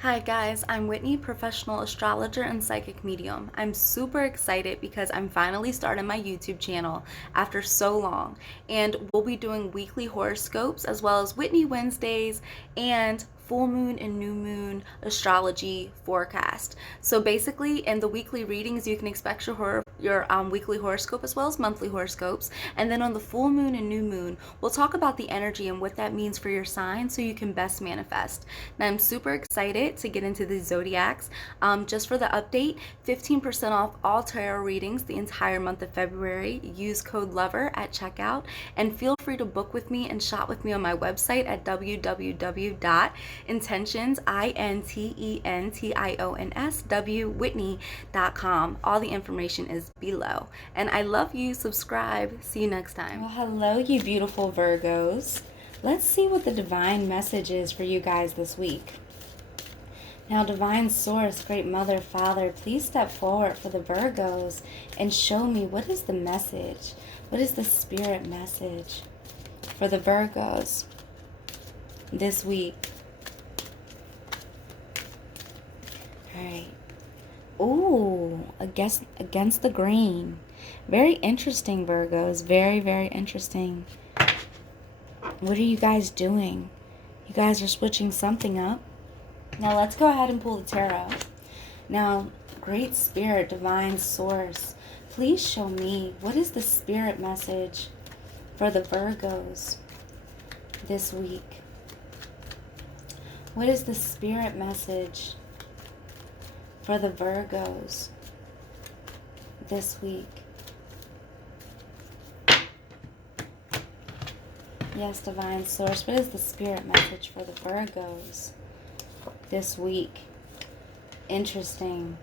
Hi guys, I'm Whitney, professional astrologer and psychic medium. I'm super excited because I'm finally starting my YouTube channel after so long, and we'll be doing weekly horoscopes as well as Whitney Wednesdays and full moon and new moon astrology forecast. So basically in the weekly readings you can expect your weekly horoscope as well as monthly horoscopes, and then on the full moon and new moon we'll talk about the energy and what that means for your sign so you can best manifest. Now I'm super excited to get into the zodiacs. Just for the update, 15% off all tarot readings the entire month of February. Use code LOVER at checkout, and feel free to book with me and shop with me on my website at www.intentionswhitney.com. All the information is below. And I love you. Subscribe. See you next time. Well, hello, you beautiful Virgos. Let's see what the divine message is for you guys this week. Now, divine source, great mother, father, please step forward for the Virgos and show me what is the message. What is the spirit message for the Virgos this week? All right. Ooh, against the grain. Very interesting, Virgos. Very, very interesting. What are you guys doing? You guys are switching something up. Now let's go ahead and pull the tarot. Now, great spirit, divine source, please show me what is the spirit message for the Virgos this week. What is the spirit message for the Virgos this week? Yes, divine source, what is the spirit message for the Virgos this week? Interesting.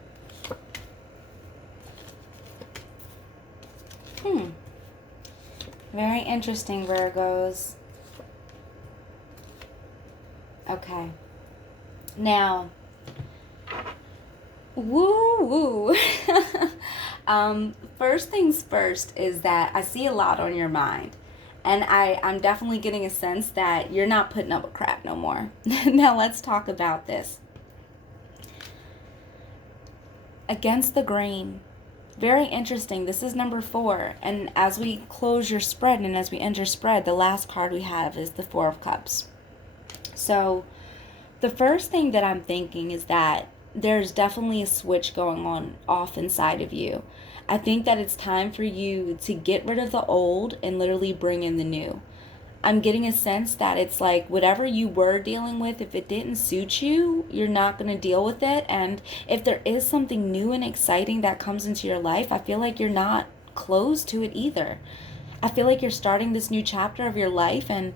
Very interesting, Virgos. Okay. Now, woo. First things first is that I see a lot on your mind. And I'm definitely getting a sense that you're not putting up with crap no more. Now let's talk about this. Against the grain. Very interesting. This is number 4. And as we close your spread and as we end your spread, the last card we have is the 4 of Cups. So the first thing that I'm thinking is that there's definitely a switch going on off inside of you. I think that it's time for you to get rid of the old and literally bring in the new. I'm getting a sense that it's like whatever you were dealing with, if it didn't suit you, you're not going to deal with it. And if there is something new and exciting that comes into your life, I feel like you're not closed to it either. I feel like you're starting this new chapter of your life, and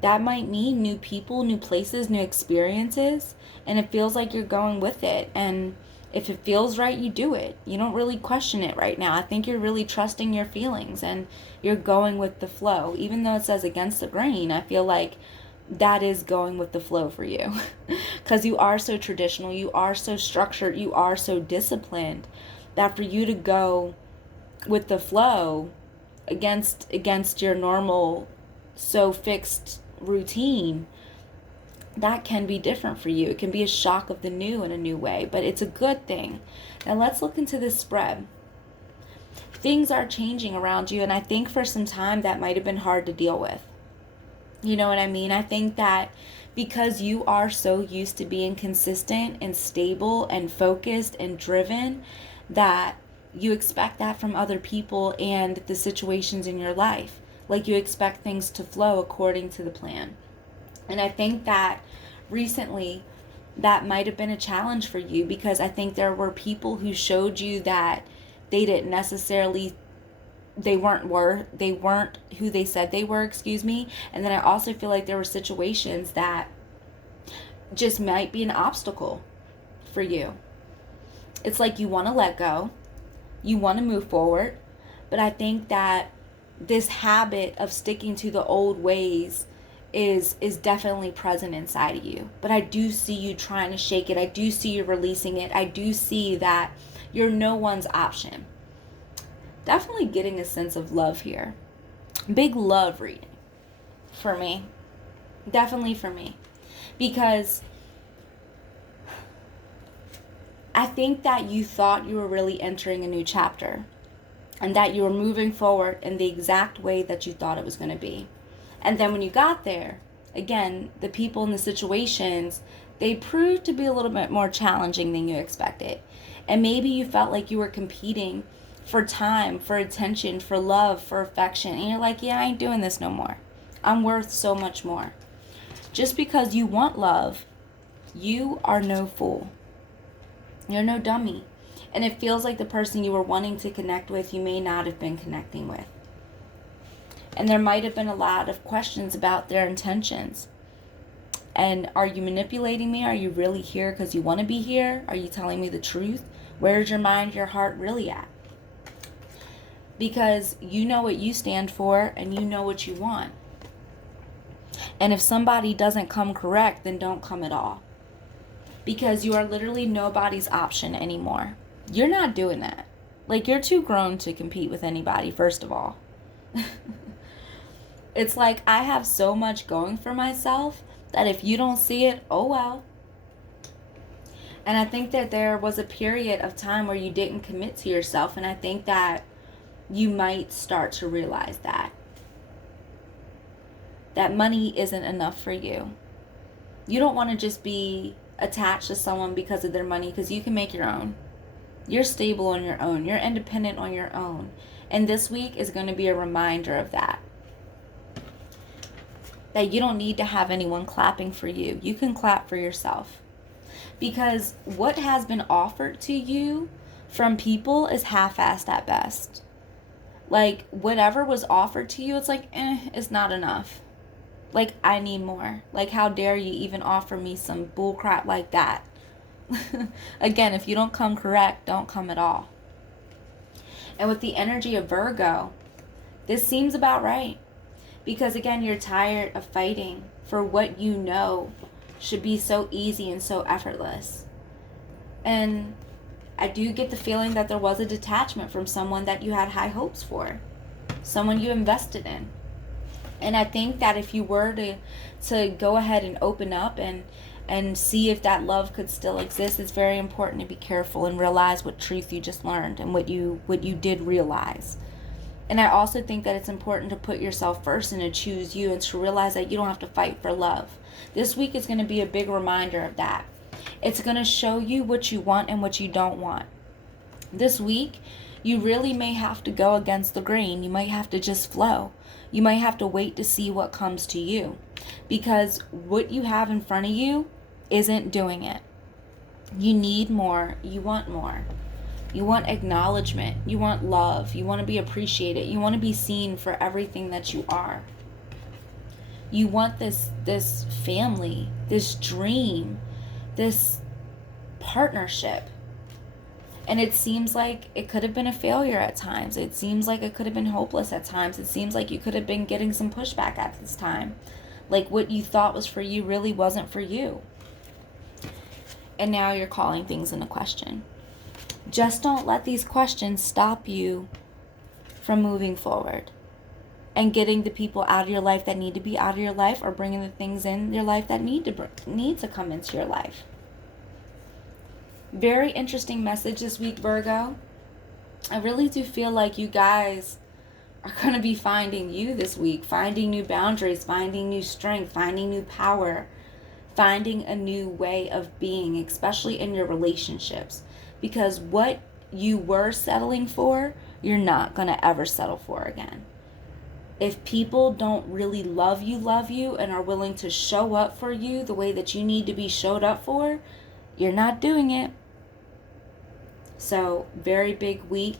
that might mean new people, new places, new experiences, and it feels like you're going with it. And if it feels right, you do it. You don't really question it right now. I think you're really trusting your feelings and you're going with the flow. Even though it says against the grain, I feel like that is going with the flow for you. Because you are so traditional, you are so structured, you are so disciplined, that for you to go with the flow against your normal, so fixed routine, that can be different for you. It can be a shock of the new in a new way, but it's a good thing. Now let's look into this spread. Things are changing around you, and I think for some time that might have been hard to deal with. You know what I mean? I think that because you are so used to being consistent and stable and focused and driven, that you expect that from other people and the situations in your life. Like you expect things to flow according to the plan. And I think that recently that might have been a challenge for you, because I think there were people who showed you that they didn't necessarily, they weren't who they said they were, And then I also feel like there were situations that just might be an obstacle for you. It's like you want to let go, you want to move forward, but I think that this habit of sticking to the old ways is definitely present inside of you. But I do see you trying to shake it. I do see you releasing it. I do see that you're no one's option. Definitely getting a sense of love here. Big love reading for me. Definitely for me. Because I think that you thought you were really entering a new chapter and that you were moving forward in the exact way that you thought it was going to be. And then when you got there, again, the people and the situations, they proved to be a little bit more challenging than you expected. And maybe you felt like you were competing for time, for attention, for love, for affection. And you're like, yeah, I ain't doing this no more. I'm worth so much more. Just because you want love, you are no fool. You're no dummy. And it feels like the person you were wanting to connect with, you may not have been connecting with. And there might have been a lot of questions about their intentions. And are you manipulating me? Are you really here because you want to be here? Are you telling me the truth? Where's your mind, your heart really at? Because you know what you stand for and you know what you want. And if somebody doesn't come correct, then don't come at all. Because you are literally nobody's option anymore. You're not doing that. Like, you're too grown to compete with anybody, first of all. It's like I have so much going for myself that if you don't see it, oh well. And I think that there was a period of time where you didn't commit to yourself, and I think that you might start to realize that money isn't enough for you. You don't want to just be attached to someone because of their money, because you can make your own. You're stable on your own. You're independent on your own. And this week is going to be a reminder of that. That you don't need to have anyone clapping for you. You can clap for yourself. Because what has been offered to you from people is half-assed at best. Like, whatever was offered to you, it's like, it's not enough. Like, I need more. Like, how dare you even offer me some bull crap like that? Again, if you don't come correct, don't come at all. And with the energy of Virgo, this seems about right. Because again, you're tired of fighting for what you know should be so easy and so effortless. And I do get the feeling that there was a detachment from someone that you had high hopes for. Someone you invested in. And I think that if you were to go ahead and open up and see if that love could still exist, it's very important to be careful and realize what truth you just learned and what you did realize. And I also think that it's important to put yourself first and to choose you and to realize that you don't have to fight for love. This week is going to be a big reminder of that. It's going to show you what you want and what you don't want. This week, you really may have to go against the grain. You might have to just flow. You might have to wait to see what comes to you. Because what you have in front of you isn't doing it. You need more. You want more. You want acknowledgement. You want love. You want to be appreciated. You want to be seen for everything that you are. You want this family, this dream, this partnership. And it seems like it could have been a failure at times. It seems like it could have been hopeless at times. It seems like you could have been getting some pushback at this time. Like what you thought was for you really wasn't for you. And now you're calling things into question. Just don't let these questions stop you from moving forward and getting the people out of your life that need to be out of your life, or bringing the things in your life that need to come into your life. Very interesting message this week, Virgo. I really do feel like you guys are going to be finding you this week, finding new boundaries, finding new strength, finding new power, finding a new way of being, especially in your relationships. Because what you were settling for, you're not going to ever settle for again. If people don't really love you and are willing to show up for you the way that you need to be showed up for, you're not doing it. So, very big week,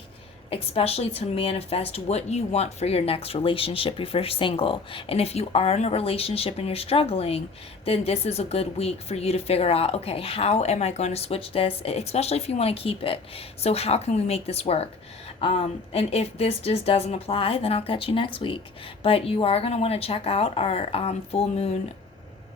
especially to manifest what you want for your next relationship if you're single. And if you are in a relationship and you're struggling, then this is a good week for you to figure out, okay, how am I going to switch this, especially if you want to keep it. So how can we make this work? And if this just doesn't apply, then I'll catch you next week. But you are going to want to check out our full moon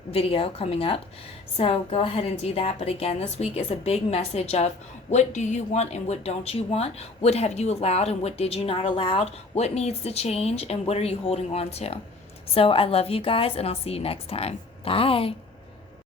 video coming up, so go ahead and do that. But again, this week is a big message of what do you want and what don't you want, what have you allowed and what did you not allow, what needs to change and what are you holding on to. So I love you guys, and I'll see you next time. Bye.